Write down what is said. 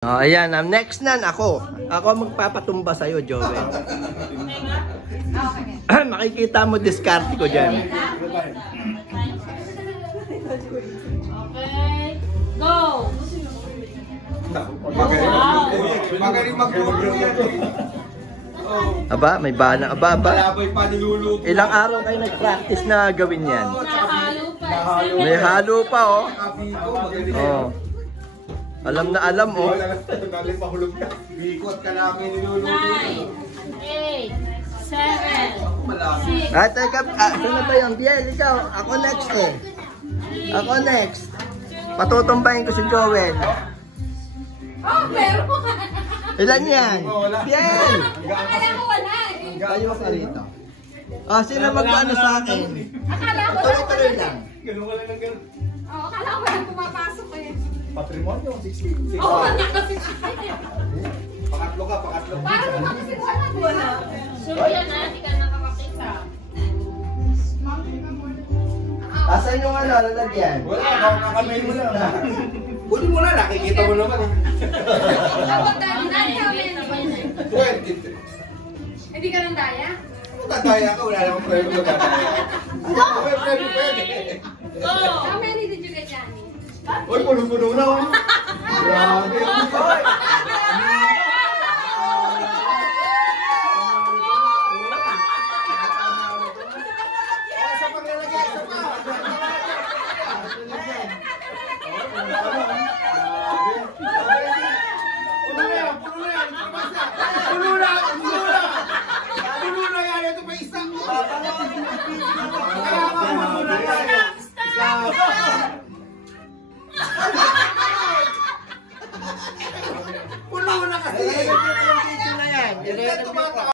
Oh, ayan, next nan ako. Ako magpapatumba sa'yo, Joel. Makikita mo diskarte ko dyan. Okay, go! Magaling mag-grow yan. Aba, may bana. Aba. Malabay pa niluluto. Ilang araw kayo nag-practice na gawin yan? Nahalo pa. May halo pa, oh. Kabiko, magaling. Oh. Alam na alam, oh. Galing pahulog na. Bikot ka namin niluluto. 9, 8, 7, 6. Ah, teka, saan na ba yun? Biel, ikaw. Ako next, eh. Ako next. Patutumbahin ko si Joel. Oh, pero Ilan yan? Biel! akala ko wala. Kayo ka rito. Ah, sino mag-ano sa akin? Akala ko Tuloy-tuloy lang. Ganun ka lang ng ganun. Oh, akala ko walang pumapasok eh. Patrimonyo, 60. Oo, wala kasi. Pakatlo ka. Parang mo kasi wala. Sure yan na, hindi ka nakakakita. Asan yung ano, lalagyan? Wala, kakamay mo lang. Kunin mo na, nakikita mo naman. Dapat dahil na namin. Pwede. Hindi ka nang daya? Tataya ka, wala namang pwede mo tataya. Pwede. Go! How many did you get, Johnny? Uy, puno-puno na. Grabe. Isa pang lalagyan, isa pa. Puno na yan. Puno na yan. Ito pa isa. Kaya nga, puno na yan. Puno na kasi. Ito na yan. Ito